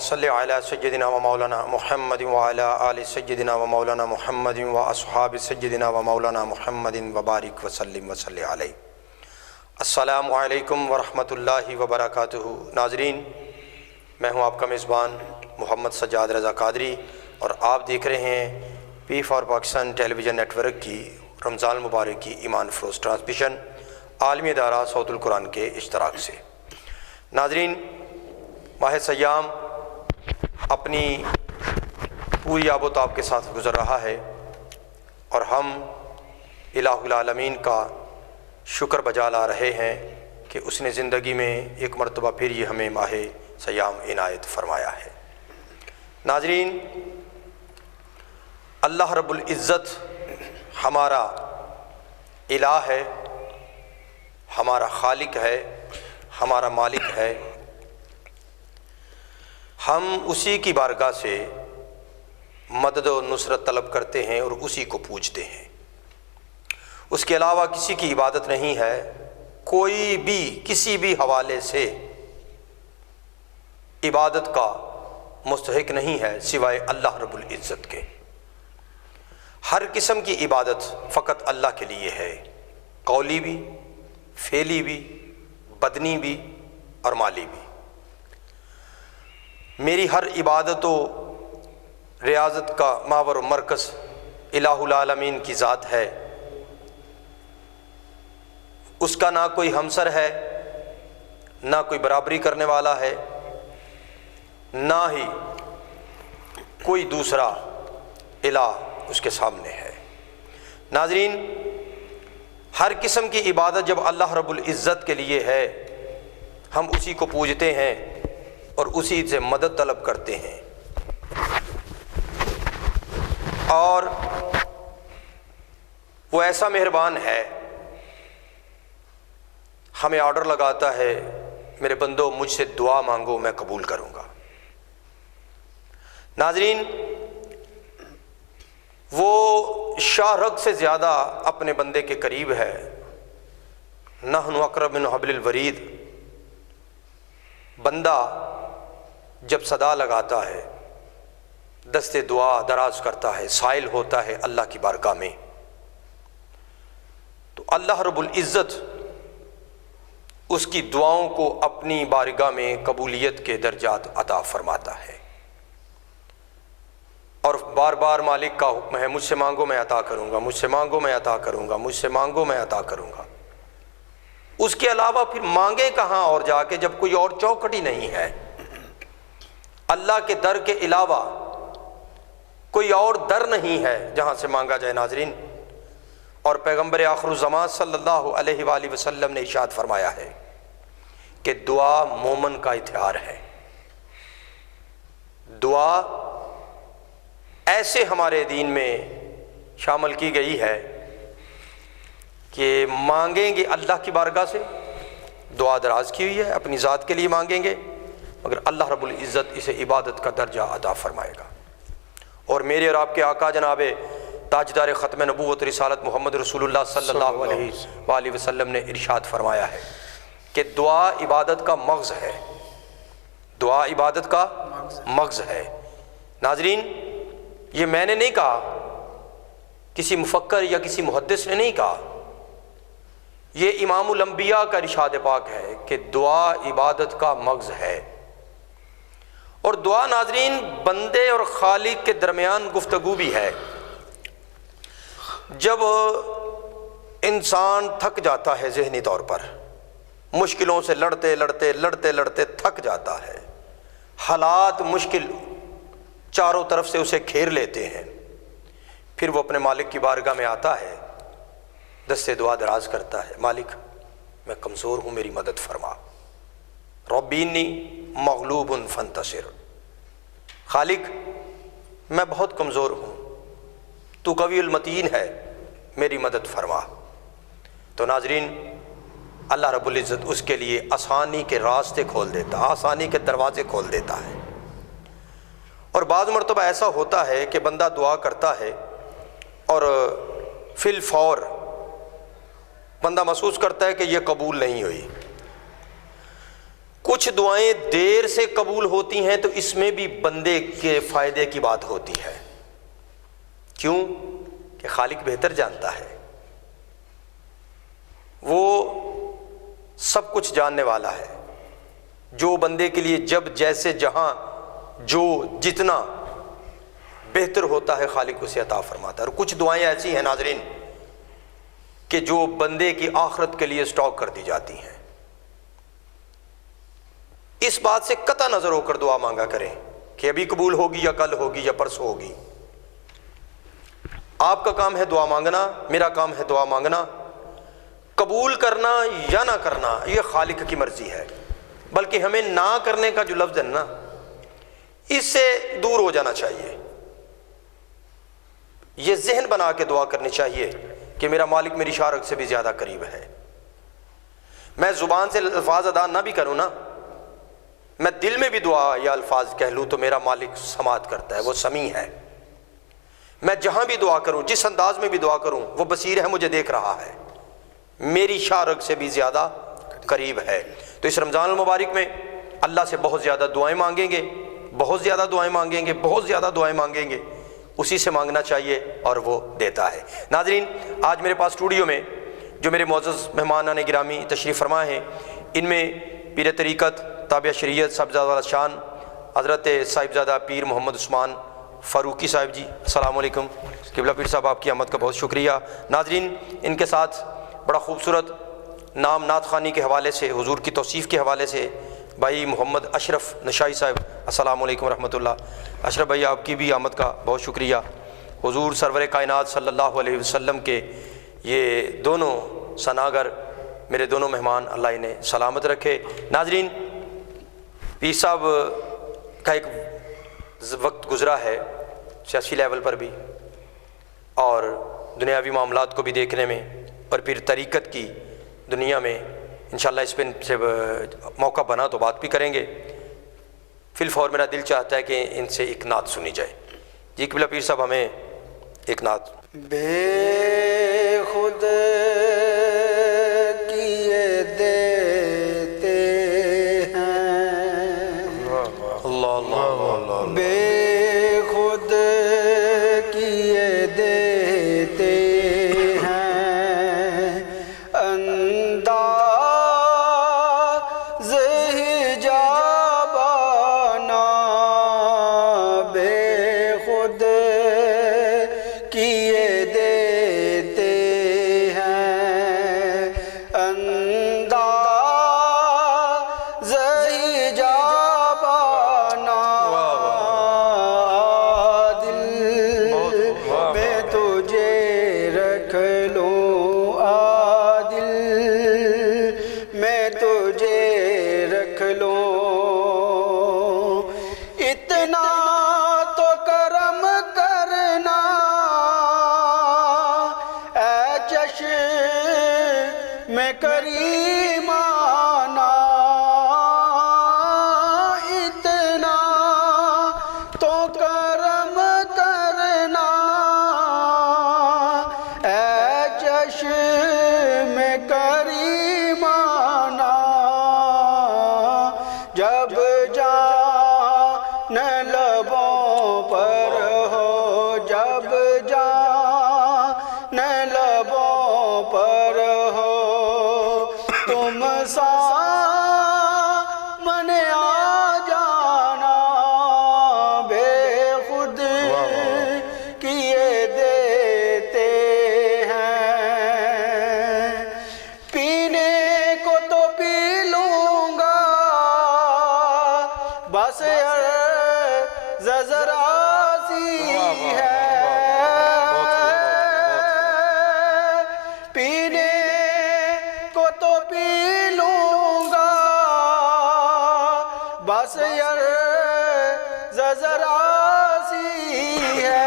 सल्लि अला सय्यदिना व मौलाना मुहम्मद व अला आलि सय्यदिना व मौलाना मुहम्मद व अस्हाबि सय्यदिना व मौलाना मुहम्मद व बारिक व सल्लिम व सल्लि अलैहि। अस्सलामु अलैकुम व रहमतुल्लाहि व बरकातुहू। नाज़रीन, मैं हूँ आपका मेज़बान मोहम्मद सज्जाद रज़ा कादरी और आप देख रहे हैं P for Pakistan television network की रमज़ान मुबारक की ईमान फ़रोज़ ट्रांसमिशन आलमी अदारा सौतुल कुरान के इश्तराक से। नाज़रीन, माह सयाम अपनी पूरी आबोताब के साथ गुज़र रहा है और हम इलाहुल आलमीन का शुक्र बजा ला रहे हैं कि उसने ज़िंदगी में एक मरतबा फिर ये हमें माह सयाम इनायत फरमाया है। नाज़रीन, अल्लाह रब्बुल इज़्ज़त हमारा इलाह है, हमारा खालिक है, हमारा मालिक है। हम उसी की बारगाह से मदद और नुसरत तलब करते हैं और उसी को पूजते हैं। उसके अलावा किसी की इबादत नहीं है, कोई भी किसी भी हवाले से इबादत का मुस्तहिक नहीं है सिवाय अल्लाह रब्बुल इज़्ज़त के। हर किस्म की इबादत फ़कत अल्लाह के लिए है, कौली भी, फेली भी, बदनी भी और माली भी। मेरी हर इबादत व रियाज़त का मावर व मरकज़ इलाहुल आलमीन की ज़ात है। उसका ना कोई हमसर है, ना कोई बराबरी करने वाला है, ना ही कोई दूसरा इलाह उसके सामने है। नाज़रीन, हर किस्म की इबादत जब अल्लाह रब्बुल इज़्ज़त के लिए है, हम उसी को पूजते हैं और उसी से मदद तलब करते हैं। और वो ऐसा मेहरबान है, हमें ऑर्डर लगाता है, मेरे बंदो मुझसे दुआ मांगो मैं कबूल करूँगा। नाज़रीन, वो शाहरग से ज़्यादा अपने बंदे के करीब है। नहनु अक़रब मिन हब्लिल वरीद। बंदा जब सदा लगाता है, दस्ते दुआ दराज करता है, साइल होता है अल्लाह की बारगाह में, तो अल्लाह रब्बुल इज़्ज़त उसकी दुआओं को अपनी बारगाह में कबूलियत के दर्जात अता फरमाता है। और बार बार मालिक का हुक्म है, मुझसे मांगो मैं अता करूँगा, मुझसे मांगो मैं अता करूँगा, मुझसे मांगो मैं अता करूँगा। उसके अलावा फिर मांगे कहाँ और जाके, जब कोई और चौखट ही नहीं है। अल्लाह के दर के अलावा कोई और दर नहीं है जहाँ से मांगा जाए। नाज़रीन, और पैगम्बर आखिरुज़्ज़मान सल्लल्लाहु अलैहि वसल्लम ने इरशाद फरमाया है कि दुआ मोमन का इत्यार है। दुआ ऐसे हमारे दीन में शामिल की गई है कि मांगेंगे अल्लाह की बारगाह से, दुआ दराज की हुई है, अपनी ज़ात के लिए मांगेंगे, मगर अल्लाह रब्बुल इज़्ज़त इसे इबादत का दर्जा अता फरमाएगा। और मेरे और आपके आका जनाब ताजदार ख़त्म नबूवत रिसालत मोहम्मद रसूलुल्लाह सल्लल्लाहु अलैहि वसल्लम ने इरशाद फरमाया है कि दुआ इबादत का मग़ज़ है, दुआ इबादत का मग़ज़ है। नाज़रीन, ये मैंने नहीं कहा, किसी मुफक्कर या किसी मुहद्दिस ने नहीं कहा, ये इमामुल अंबिया का इरशाद पाक है कि दुआ इबादत का मग़ज़ है। और दुआ नाज़रीन बंदे और खालिक के दरमियान गुफ्तगू भी है। जब इंसान थक जाता है ज़हनी तौर पर, मुश्किलों से लड़ते लड़ते लड़ते लड़ते थक जाता है, हालात मुश्किल चारों तरफ से उसे घेर लेते हैं, फिर वो अपने मालिक की बारगाह में आता है, दस्ते दुआ दराज करता है, मालिक मैं कमज़ोर हूँ, मेरी मदद फरमा। रब्बीनी मग़लूबुन फंतसिर। खालिक मैं बहुत कमज़ोर हूँ, तू क़वियुल मतीन है, मेरी मदद फरमा। तो नाज़रीन, अल्लाह रब्बुल इज़्ज़त उसके लिए आसानी के रास्ते खोल देता, आसानी के दरवाज़े खोल देता है। और बाज़ मरतबा ऐसा होता है कि बंदा दुआ करता है और फिल फौर बंदा महसूस करता है कि यह कबूल नहीं हुई, कुछ दुआएं देर से कबूल होती हैं तो इसमें भी बंदे के फ़ायदे की बात होती है। क्यों? कि खालिक बेहतर जानता है, वो सब कुछ जानने वाला है। जो बंदे के लिए जब जैसे जहां जो जितना बेहतर होता है खालिक उसे अता फरमाता है। और कुछ दुआएं ऐसी हैं नाज़रीन कि जो बंदे की आखिरत के लिए स्टॉक कर दी जाती हैं। इस बात से कता नजर होकर दुआ मांगा करें कि अभी कबूल होगी या कल होगी या परसों होगी। आपका काम है दुआ मांगना, मेरा काम है दुआ मांगना। कबूल करना या ना करना यह खालिक की मर्जी है, बल्कि हमें ना करने का जो लफ्ज है ना, इससे दूर हो जाना चाहिए। यह जहन बना के दुआ करनी चाहिए कि मेरा मालिक मेरी शारक से भी ज्यादा करीब है। मैं जुबान से अल्फाज अदा ना भी करूं ना, मैं दिल में भी दुआ या अल्फाज कह लूँ तो मेरा मालिक समात करता है, वो समी है। मैं जहाँ भी दुआ करूँ, जिस अंदाज में भी दुआ करूँ, वो बसीर है, मुझे देख रहा है, मेरी शारक से भी ज़्यादा करीब है। तो इस रमज़ान मुबारक में अल्लाह से बहुत ज़्यादा दुआएं मांगेंगे, बहुत ज़्यादा दुआएं मांगेंगे, बहुत ज़्यादा दुआएं मांगेंगे। उसी से मांगना चाहिए और वो देता है। नाज़रीन, आज मेरे पास स्टूडियो में जो मेरे मोअज़्ज़ज़ मेहमान गिरामी तशरीफ़ फरमा हैं, इनमें पीर तरीक़त ताबिया शरीयत साहिबजादा शान हज़रत साहिबजादा पीर मोहम्मद उस्मान फ़ारूकी साहिब जी, अस्सलाम वालेकुम। क़िबला पीर साहब, आपकी आमद का बहुत शुक्रिया। नाज़रीन, इनके साथ बड़ा खूबसूरत नाम नात ख़ानी के हवाले से, हुजूर की तौसीफ़ के हवाले से भाई मोहम्मद अशरफ नशाई साहब, अस्सलाम वालेकुम रहमतुल्लाह। अशरफ भाई, आपकी भी आमद का बहुत शुक्रिया। हुजूर सरवर कायनात सल्लल्लाहु अलैहि वसल्लम के ये दोनों सनागर मेरे दोनों मेहमान, अल्लाह इन्हें सलामत रखे। नाज़रीन, पीर साहब का एक वक्त गुज़रा है सियासी लेवल पर भी और दुनियावी मामलात को भी देखने में, और फिर तरीक़त की दुनिया में इंशाअल्लाह इस पर से मौका बना तो बात भी करेंगे। फिलफौर मेरा दिल चाहता है कि इनसे एक नात सुनी जाए। जी क़िबला पीर साहब, हमें एक नात। बेखुद किए देते हैं, अल्लाह अल्लाह अल्लाह, बेखुद किए देते हैं, अंदाज़ हिजाबाना बेखुद किए देते हैं, अंदाज़ हिजाबाना दिल में तुझे रख लूं, आदिल मैं तुझे रख लूं, इतना तो करम करना ऐ चश्म में करीमाना, इतना तो करम करना ऐ चश्म में करीमाना, जब जान लबों पर हो, जब जान लबों पर हो, तुम सामने आ जाना, बेखुद किए देते हैं, पीने को तो पी लूंगा बस ज़रा-सी है, पीने को तो पी लूंगा बस ज़रा-सी है,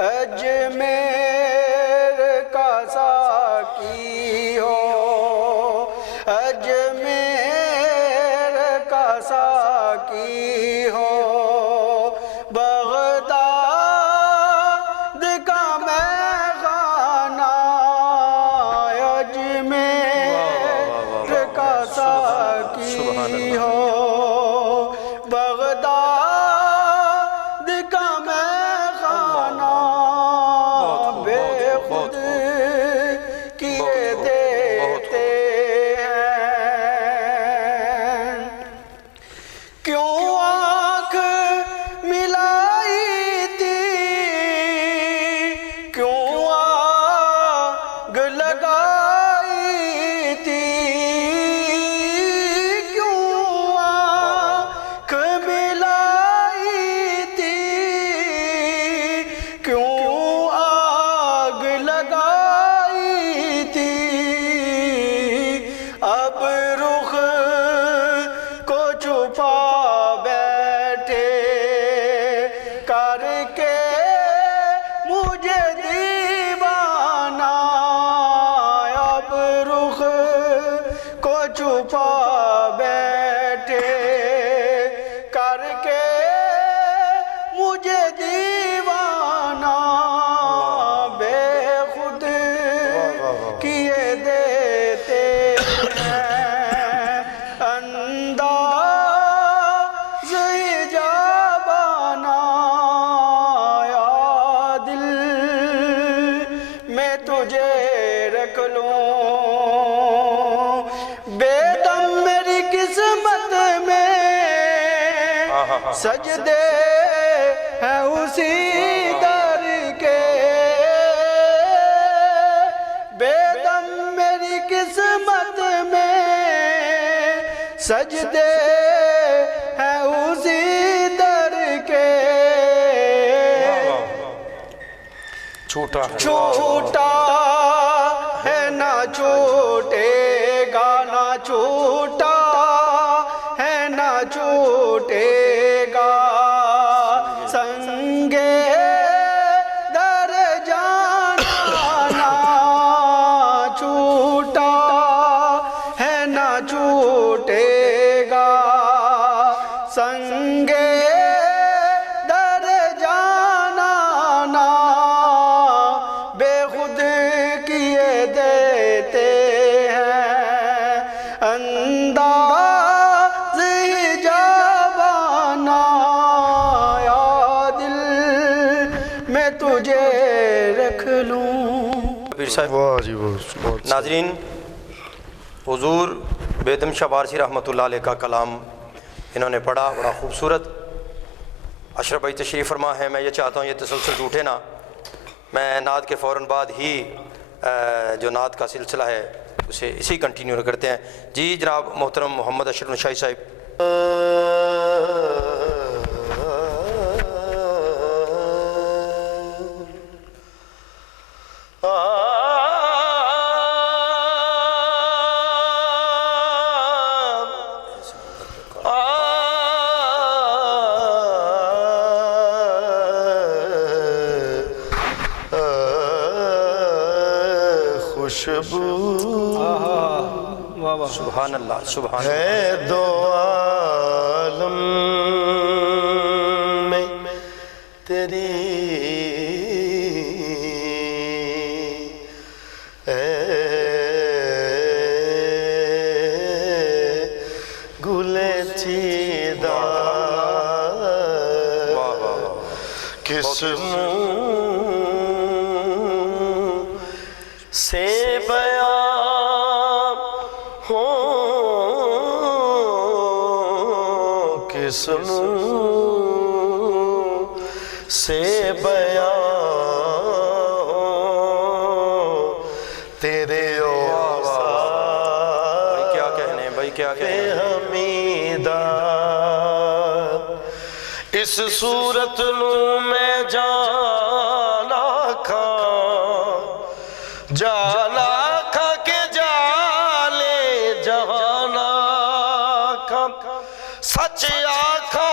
अजमेर का साकी हो, अजमेर का साकी हो, बगदाद का मैखाना, अजमेर का साकी छुपा बैठे करके मुझे दीवाना बेखुद किए देते हैं अंदाज़ हिजाबाना या दिल मैं तुझे रख लूं बेदम मेरी किस्मत में सजदे हैं उसी दर के बेदम मेरी किस्मत में सजदे हैं उसी दर के छूटा छूटा है ना छूटेगा ना छूटा है ना छूटेगा संगे दर जाना छूटा है ना छूटेगा संगे दर जाना ना बेखुद किए देते हैं अंदाज़ हिजाबाना या दिल मैं तुझे रख लूं। पीर साहब वाह जी वाह, बहुत नाजरीन, हुजूर बेदम शाह वारसी रहमतुल्लाह अलैह का कलाम इन्होंने पढ़ा, बड़ा खूबसूरत। अशरफ भाई तशरीफ़ फरमा है। मैं ये चाहता हूँ ये तसलसल टूटे ना। मैं नात के फ़ौरन बाद ही जो नात का सिलसिला है उसे इसी कंटिन्यू करते हैं। जी जनाब मोहतरम मोहम्मद अशरफ शाही साहब। खुशबू वाह वाह सुभान अल्लाह सुभान है दो आलम में तेरी गुले चीदा किस से बयां हो किस से बयां हो तेरे भाई क्या कहने भाई क्या कहने। हमीदा इस सूरत नू मैं जाना खा जाला खा के जाले जहाना खा सच आखा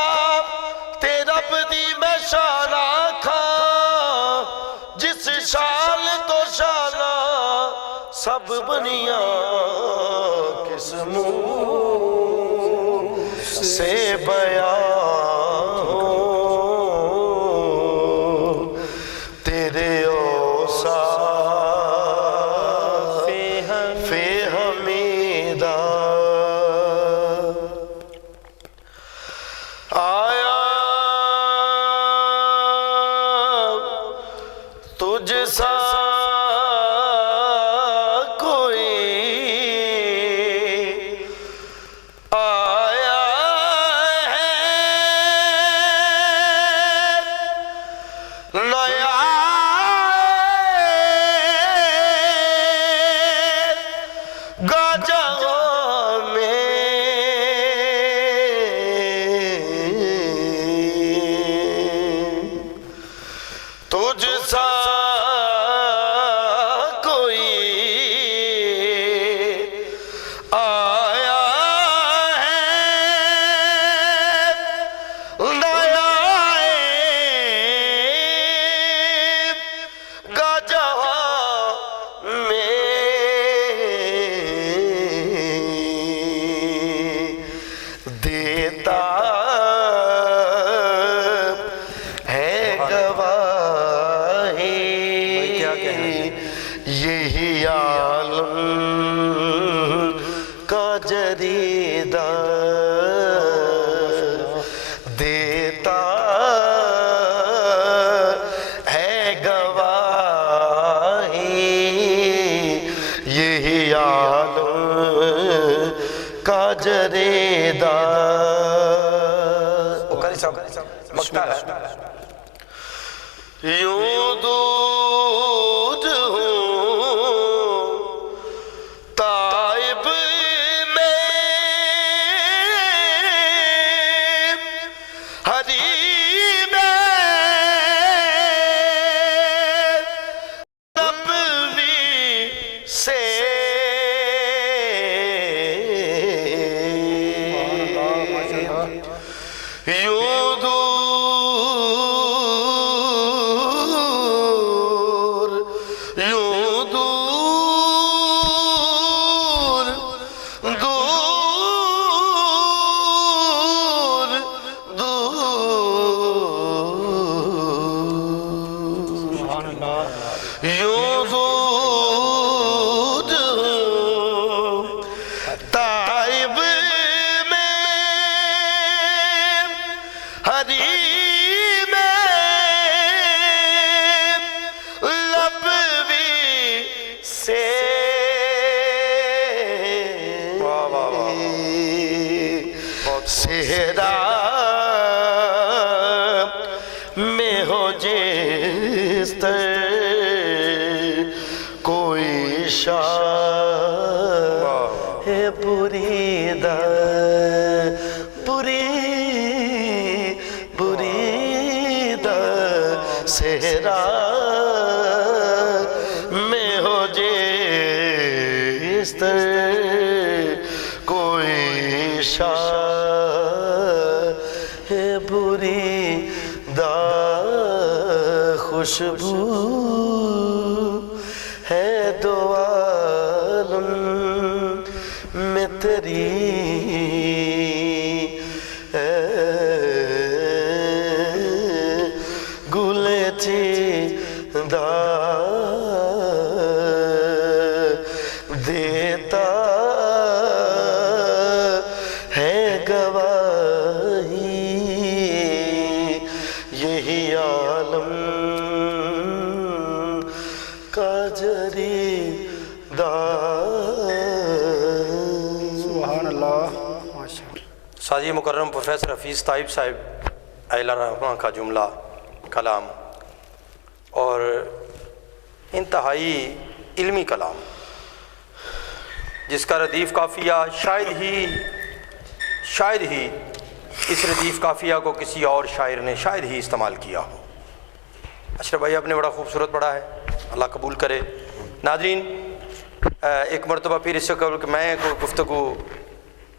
ते रब दी मैं शाना खा जिस शाल तो शाना सब बनिया किस मुंह से बयां हो तेरे ओसा फे हमीदा आया तुझ सा कोई आया है नया गाजा में तुझ सा कोई आया है नया यही आलम का जरीदा देता है गवाही, यही आलम का जरीदा। यूं दूर हूँ ताइब में, हरी में नबवी से यूं ताइब में हरी में लबवी से सेहरा में हो जिस कोई शाह है बुरीदा, बुरीदा सेहरा में हो जिस कोई शाह है बुरीदा, खुशबू है दो आलम में तेरी, गुले चिंदा देता है गवाही, यही आलम का जरीदा। सुभान अल्लाह, माशाअल्लाह। साजी मुकर्रम प्रोफेसर हफीज़ ताइब साहिब रहमान का जुमला कलाम और इंतहाई इल्मी कलाम, जिसका रदीफ़ काफ़िया शायद ही इस रदीफ़ काफ़िया को किसी और शायर ने शायद ही इस्तेमाल किया हो। अशरफ भाई आपने बड़ा खूबसूरत पढ़ा है, अल्लाह कबूल करे। नाज़रीन, एक मरतबा फिर इससे कबल कि मैं कोई गुफ्तगू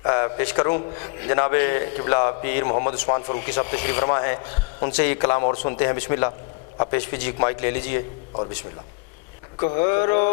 पेश करूँ, जनाब किबला पीर मोहम्मद उस्मान फ़रूकी साहब तशरीफ़ फरमा हैं, उनसे ये कलाम और सुनते हैं। बिस्मिल्लाह, आप पेश कीजिए, माइक ले लीजिए और बिस्मिल्लाह। करो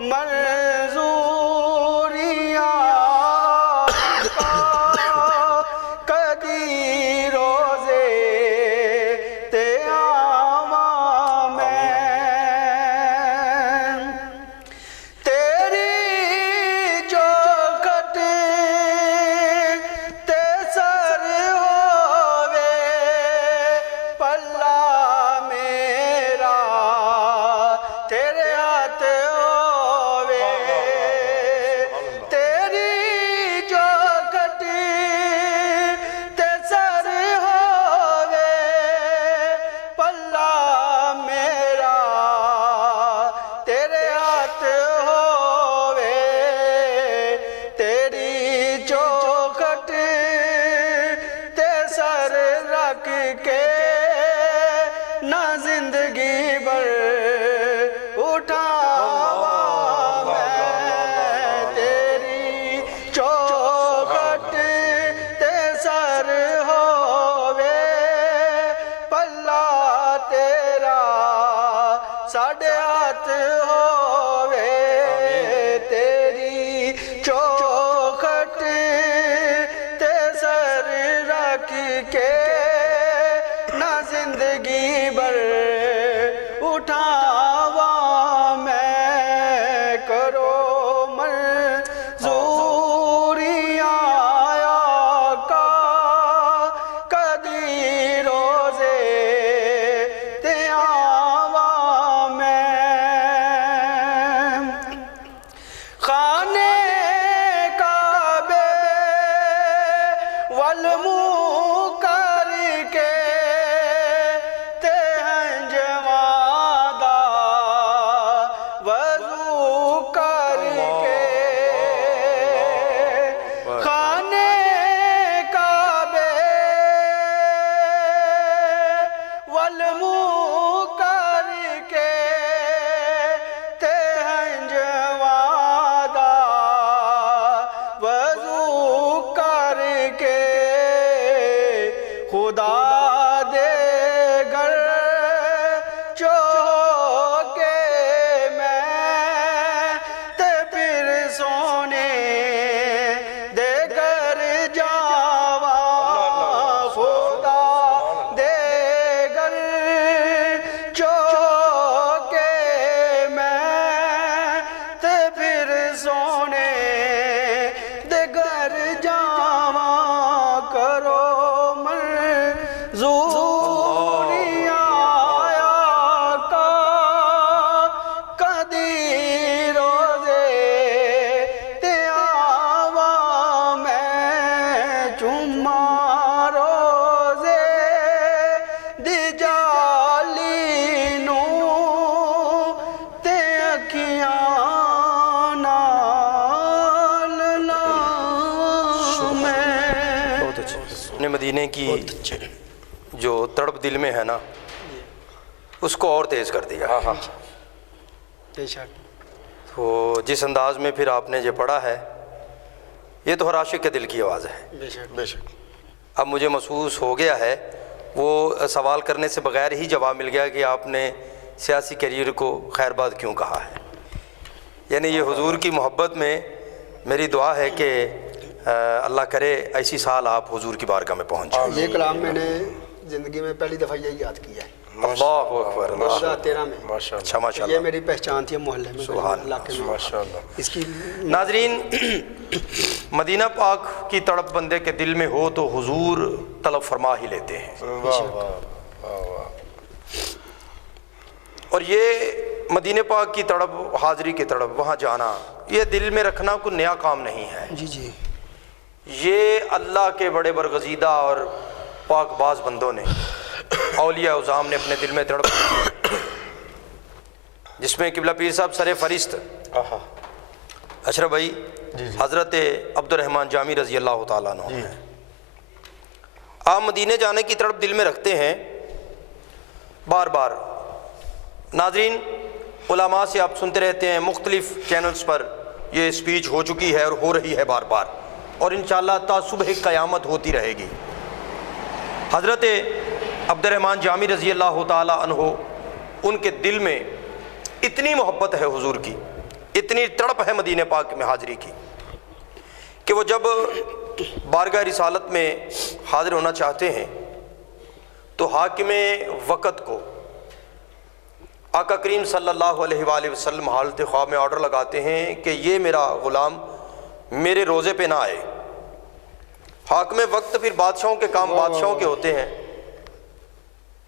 मंजूरियाँ कदी रोजे ते आवा मैं तेरी चौखट ते सर होवे पल्ला मेरा तेरे हाथ होवे तेरी चौखट ते सर होवे पल्ला मेरा तेरे हाथ होवे तेरी चौखट ते सर रख के ना जिंदगी भर उठावा मैं तेरी चौखट ते सर होवे पल्ला तेरा साढ़े हाथ होवे तेरी चौखट ते सर रख के ना जिंदगी भर उठावा मैं करो मंजूरियाँ आका कदी रोजे ते आवा मैं खाने काबे वल मुँह करके ते हैं जवादा वजू करके खाने काबे वल मुँह करके ते हैं जवादा वजू करके खुदा दे घर चौके मैं ते फिर सोने दे घर जावा खुदा दे घर चौके मैं ते फिर सोने दे घर जावा करो मंजूरियाँ आका कदी रोजे ते आवा मैं चुम्मा रोजे दी जाली नूं ते अखियां नाल लां मैं। बहुत अच्छे। अपने मदीने की जो तड़प दिल में है ना उसको और तेज़ कर दिया। बेशक तो जिस अंदाज में फिर आपने ये पढ़ा है ये तो हर आशिक के दिल की आवाज़ है। बेशक बेशक अब मुझे महसूस हो गया है वो सवाल करने से बगैर ही जवाब मिल गया कि आपने सियासी करियर को खैरबाद क्यों कहा है। यानी ये हुजूर की मोहब्बत में मेरी दुआ है कि अल्लाह करे ऐसी साल आप हुजूर की बारगाह में पहुँच जाए। ये कलाम मैंने ज़िंदगी में पहली दफ़ा यही याद किया है अल्लाहु अकबर। 2013 में। अच्छा ये माशाअल्लाह। मेरी पहचान थी मोहल्ले में सुभान इलाके में इसकी। नाजरीन मदीना पाक की तड़प बंदे के दिल में हो तो हुजूर तलब फरमा ही लेते हैं। और ये मदीने पाक की तड़प हाज़री की तड़प वहाँ जाना ये दिल में रखना कोई नया काम नहीं है। जी जी ये अल्लाह के बड़े बरगज़ीदा और पाकबाज बंदों ने औलिया उज़ाम ने अपने दिल में तड़प जिसमें किबला पीर साहब सरे फरिश्त अशरफ भाई हज़रत अब्दुर्रहमान जामी रज़ी अल्लाह ताला अन्हु हैं। आप मदीने जाने की तड़प दिल में रखते हैं बार बार। नाजरीन उलमा से आप सुनते रहते हैं मुख्तलिफ़ चैनल्स पर ये स्पीच हो चुकी है और हो रही है बार बार और इंशाअल्लाह ता सुबह क़यामत होती रहेगी। हज़रत अब्दुर्रहमान जामी रज़ी अल्लाह ताला अन्हु उनके दिल में इतनी मोहब्बत है हुजूर की इतनी तड़प है मदीने पाक में हाज़िरी की कि वो जब बारगाह रिसालत में हाज़िर होना चाहते हैं तो हाकिम वक़्त को आका करीम सल्लल्लाहु अलैहि वसल्लम हालत ख्वाब में ऑर्डर लगाते हैं कि ये मेरा ग़ुलाम मेरे रोज़े पे ना आए। हाकिम वक्त फिर बादशाहों के काम बादशाहों के होते हैं,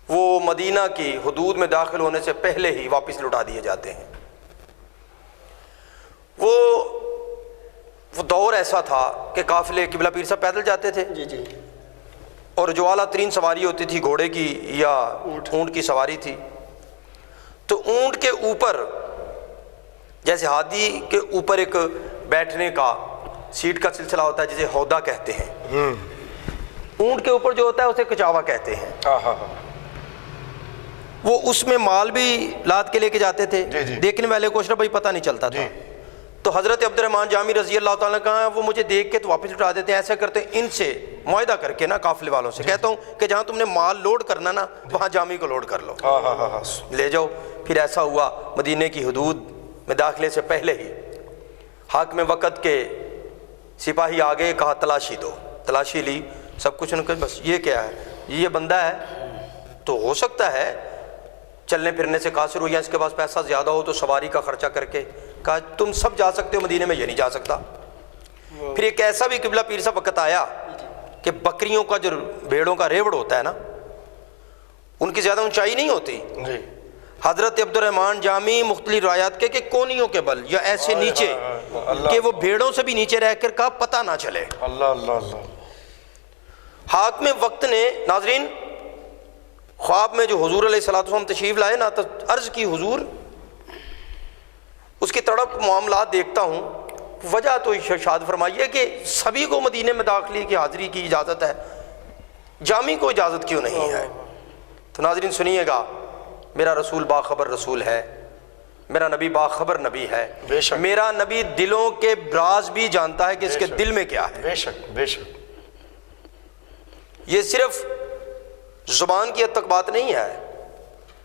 वो मदीना की हुदूद में दाखिल होने से पहले ही वापस लौटा दिए जाते हैं। वो दौर ऐसा था कि काफ़िले किबला पीर साहब पैदल जाते थे जी जी। और जो आला तरीन सवारी होती थी घोड़े की या ऊँट की सवारी थी। तो ऊँट के ऊपर जैसे हाथी के ऊपर एक बैठने का सीट का सिलसिला होता है जिसे हौदा कहते हैं, ऊँट के ऊपर जो होता है उसे कचावा कहते हैं। वो उसमें माल भी लाद के लेके जाते थे, देखने वाले को अशरफ भाई पता नहीं चलता था। तो हज़रत अब्दुर्रहमान जामी रज़ी अल्लाह ताला ने कहा वो मुझे देख के तो वापस लौटा देते हैं, ऐसा करते हैं इनसे मुआहदा करके ना काफ़िले वालों से कहता हूँ कि जहाँ तुमने माल लोड करना ना वहाँ जामी को लोड कर लो, ले जाओ। फिर ऐसा हुआ मदीने की हुदूद में दाखिले से पहले ही हाकिम वक़्त के सिपाही आ गए, कहा तलाशी दो। तलाशी ली, सब कुछ उन्होंने बस ये क्या है, ये बंदा है तो हो सकता है चलने फिरने से कासिर हो या इसके पास पैसा ज़्यादा हो तो सवारी का खर्चा करके। कहा तुम सब जा सकते हो, मदीने में ये नहीं जा सकता। फिर एक ऐसा भी किबला पीर साहब वक़्त आया कि बकरियों का जो भेड़ों का रेवड़ होता है ना, उनकी ज़्यादा ऊंचाई नहीं होती। हज़रत अब्दुर्रहमान जामी मुख्तलिफ रायात के कोनियों के बल या ऐसे नीचे कि वो भेड़ों से भी नीचे रहकर का पता ना चले। हाकिम वक्त ने नाजरीन ख्वाब में जो हुजूर अलैहिस्सलाम तशरीफ़ लाए ना, तो अर्ज़ की हुजूर उसकी तड़प मामला देखता हूँ, वजह तो इरशाद फरमाइए कि सभी को मदीने में दाखिले की हाज़िरी की इजाज़त है, जामी को इजाज़त क्यों नहीं है। तो नाज़रीन सुनिएगा, मेरा रसूल बाखबर रसूल है, मेरा नबी बाखबर नबी है, मेरा नबी दिलों के राज भी जानता है कि इसके दिल में क्या है। बेशक बेशक। ये सिर्फ ज़ुबान की हद तक बात नहीं है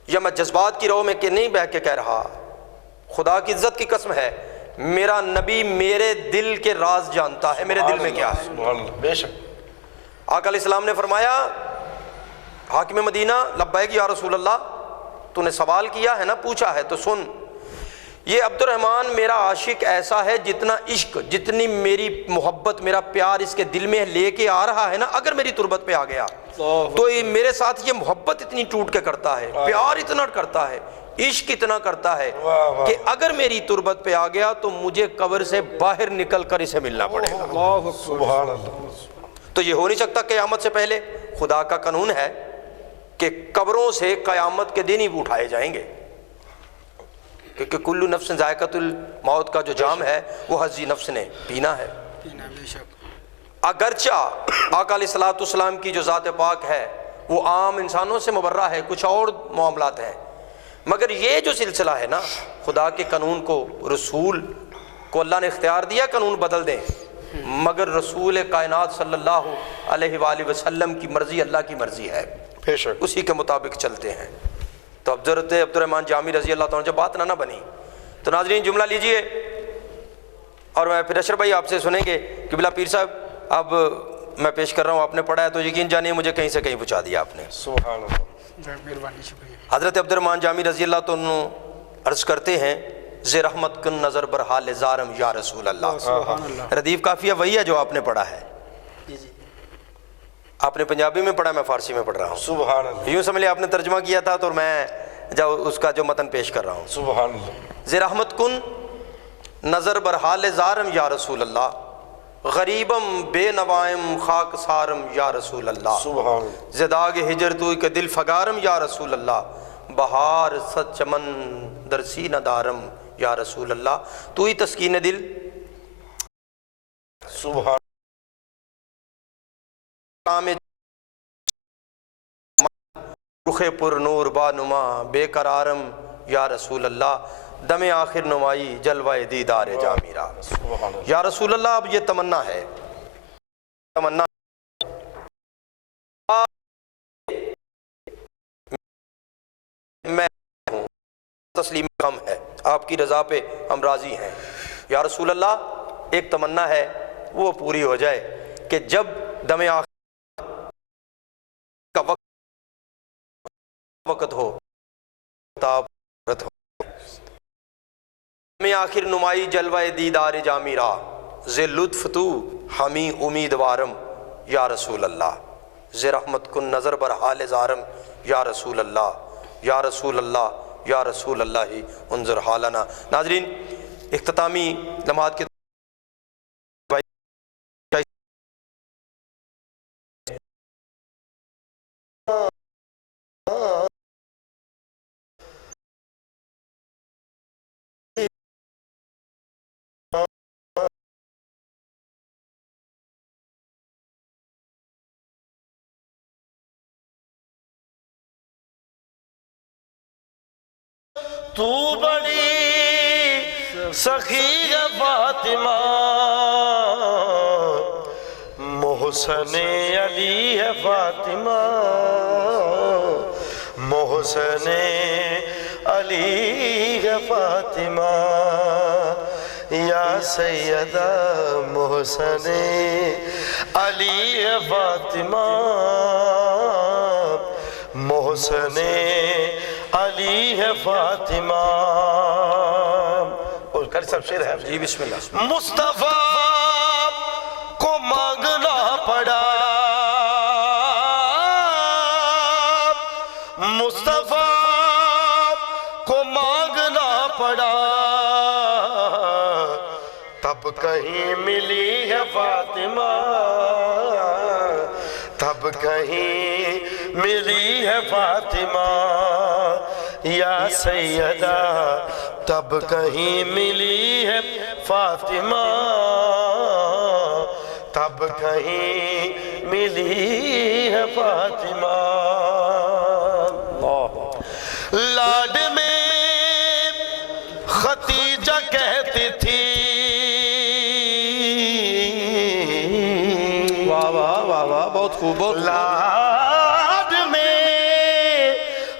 या मैं जज्बात की राह में के नहीं बह के कह रहा, खुदा की इज्जत की कसम है, मेरा नबी मेरे दिल के राज जानता है, मेरे दिल में क्या है। बेशक। आका अलैहिस्सलाम ने फरमाया, हाकिम मदीना लब्बैक या रसूल अल्लाह, तूने सवाल किया है ना, पूछा है तो सुन। ये अब्दुर्रहमान मेरा आशिक ऐसा है जितना इश्क, जितनी मेरी मोहब्बत, मेरा प्यार इसके दिल में लेके आ रहा है ना, अगर मेरी तुरबत पे आ गया तो ये मेरे साथ ये मोहब्बत इतनी टूट के करता है, प्यार इतना करता है, इश्क इतना करता है कि अगर मेरी तुरबत पे आ गया तो मुझे कब्र से बाहर निकल कर इसे मिलना पड़ेगा। सुभान अल्लाह। तो ये हो नहीं सकता क़यामत से पहले। खुदा का कानून है कि कब्रों से क़यामत के दिन ही उठाए जाएंगे, क्योंकि कुल्लू नफ्स ज़ायक़तुल मौत का जो जाम है वो हज़ी नफ्स ने पीना है। अगरचा आका अलैहिस्सलाम की जो ज़ात पाक है वो आम इंसानों से मुबर्रा है, कुछ और मामलात हैं, मगर ये जो सिलसिला है ना, खुदा के कानून को रसूल को अल्लाह ने इख्तियार दिया कानून बदल दें, मगर रसूल कायनात सल्लल्लाहु अलैहि वसल्लम की मर्ज़ी अल्लाह की मर्ज़ी है, बेशक उसी के मुताबिक चलते हैं। तो हज़रत अब्दुर्रहमान जामी रज़ी अल्लाह ताला जब बात ना बनी तो नाज़रीन जुमला लीजिए और मैं फिर अशरफ भाई आपसे सुनेंगे। किबला पीर साहब अब मैं पेश कर रहा हूँ, आपने पढ़ा है तो यकीन जानिए मुझे कहीं से कहीं पहुँचा दिया आपने। सुभान अल्लाह। मेहरबानी, शुक्रिया। हज़रत अब्दुर्रहमान जामी रज़ी अल्लाह ताला अर्ज़ करते हैं, ज़े रहमत कुन नज़र बर हाल ज़ारम या रसूल अल्लाह। रदीफ़ काफ़िया वही है जो आपने पढ़ा है, आपने पंजाबी में पढ़ा, मैं फ़ारसी में पढ़ रहा हूँ। सुभान अल्लाह। यूँ समझ लिया आपने तर्जुमा किया था तो मैं जब उसका जो मतन पेश कर रहा हूँ। सुभान अल्लाह। ज़े रहमत कुन नज़र बर हाल ज़ारम या रसूल अल्लाह, गरीबम बेनवायम खाक सारम या रसूल अल्लाह। सुभान अल्लाह। ज़दाग हिजर तू के दिल फगारम या रसूल अल्लाह, बहार सच चमन दरसी नदारम या रसूल अल्लाह। तू ही तस्कीन दिल। सुभान। रुखे पुर नूर बानुमा बेकरारम या रसूल अल्लाह, दमे आखिर नुमाई जलवाए दीदार जामीरा। या रसूल अल्लाह, अब ये तमन्ना है, तमन्ना मैं हूँ तस्लीम कम है, आपकी रज़ा पे हम राज़ी हैं। या रसूल अल्लाह, एक तमन्ना है वो पूरी हो जाए कि जब दमे आखिर का वक्त हो, दमे आखिर नुमाई जलवाए दीदार जामीरा, ज़े लुत्फ़ तू हमी उम्मीदवारम या रसूल अल्लाह, ज़े रहमत कुन नज़र बर हाल ज़ारम या रसूल अल्लाह, या रसूल अल्लाह, या रसूल अल्लाह ही उन्ज़ुर हालना। नाज़रीन, इख्तितामी लम्हात के तू बड़ी सखी है फातिमा, मोहसन अली है फातिमा, मोहसन अली है फातिमा, या सैयदा मोहसन अली है फातिमा, मोहसन अली है फातिमा। और कर सब शेर है जी बिस्मिल्लाह। मुस्तफा को मांगना पड़ा, मुस्तफा को मांगना पड़ा, तब कहीं मिली है फातिमा, तब कहीं मिली है फातिमा, या सैयदा तब कहीं मिली है फातिमा, तब कहीं मिली है फातिमा। लाड में खतीजा कहती थी, वाह वाह वाह वाह, बहुत खूब, बहुत लाड में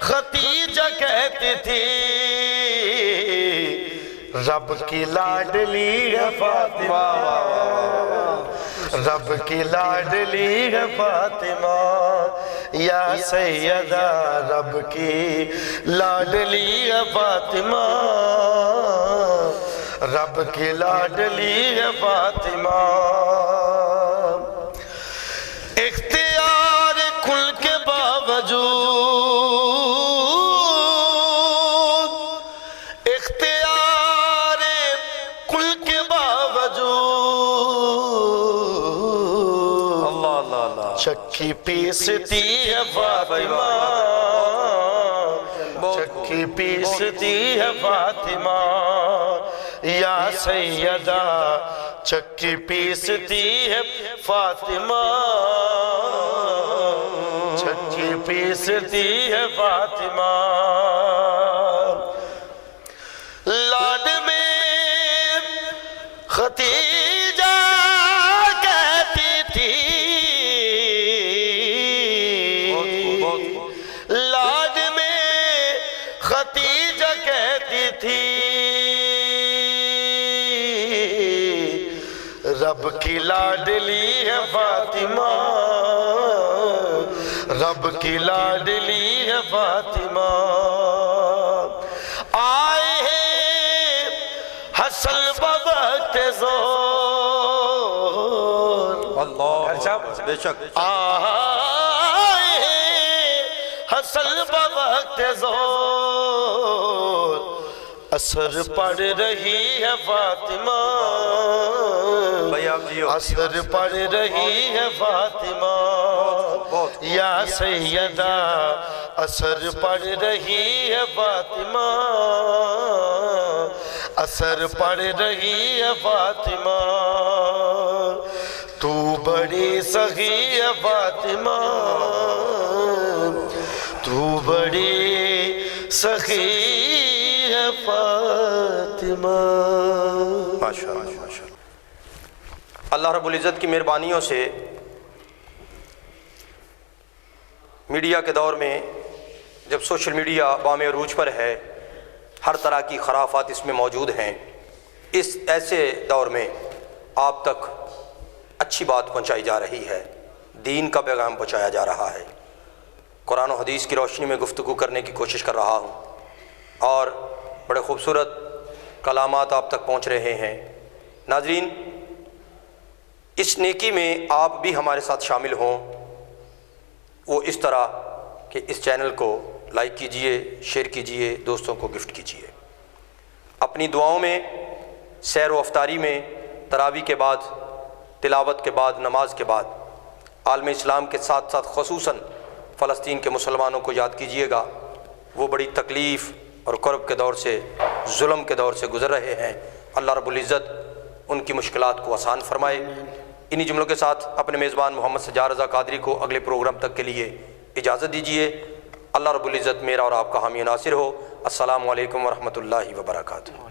खतीजा कहती थी, रब की लाडली है फातिमा, रब की लाडली है फातिमा, या सैयदा रब की लाडली है फातिमा, रब की लाडली है फातिमा। इख्तियार कुल के बावजूद, इख्तियार कुल के बावजूद, अल्लाह अल्लाह अल्लाह, चक्की पीसती है फातिमा, चक्की पीसती है फातिमा, या सैयदा चक्की पीसती है फातिमा, चक्की पीसती है फातिमा। लाड में खतीजा कहती थी, लाड में खतीजा कहती थी, रब की लाडली है फातिमा, रब की लाडली है फातिमा। आए हैं हसल बवक्त ज़ोर, अल्लाह बेशक, आए हैं हसल बवक्त ज़ोर, असर पड़ रही है फातिमा, असर पड़ रही है फातिमा, या सैयदा असर पड़ रही है फातिमा, असर पड़ रही है फातिमा। तू बड़ी सखी है फातिमा, तू बड़ी सखी है फातिमा। माशाअल्लाह माशाअल्लाह। अल्लाह रब्बुल इज़्ज़त की मेहरबानियों से मीडिया के दौर में जब सोशल मीडिया बामे अरूज पर है हर तरह की खराफात इसमें मौजूद हैं। इस ऐसे दौर में आप तक अच्छी बात पहुंचाई जा रही है, दीन का पैगाम पहुंचाया जा रहा है। कुरान और हदीस की रोशनी में गुफ्तगू करने की कोशिश कर रहा हूँ और बड़े ख़ूबसूरत कलामात आप तक पहुँच रहे हैं। नाज़रीन, इस नेकी में आप भी हमारे साथ शामिल हों, वो इस तरह कि इस चैनल को लाइक कीजिए, शेयर कीजिए, दोस्तों को गिफ्ट कीजिए। अपनी दुआओं में, सैर व अफ्तारी में, तरावी के बाद, तिलावत के बाद, नमाज के बाद आलम इस्लाम के साथ साथ ख़ुसूसन फ़लस्तीन के मुसलमानों को याद कीजिएगा। वो बड़ी तकलीफ़ और कर्ब के दौर से, जुल्म के दौर से गुज़र रहे हैं। अल्लाह रब्बुल इज़्ज़त उनकी मुश्किलात को आसान फरमाए। इन्हीं जुमलों के साथ अपने मेज़बान मोहम्मद सज्जाद रज़ा कादरी को अगले प्रोग्राम तक के लिए इजाज़त दीजिए। अल्लाह रब्बुल इज़्ज़त मेरा और आपका हामी नासिर हो। अस्सलामु अलैकुम व रहमतुल्लाहि व बरकातुहू।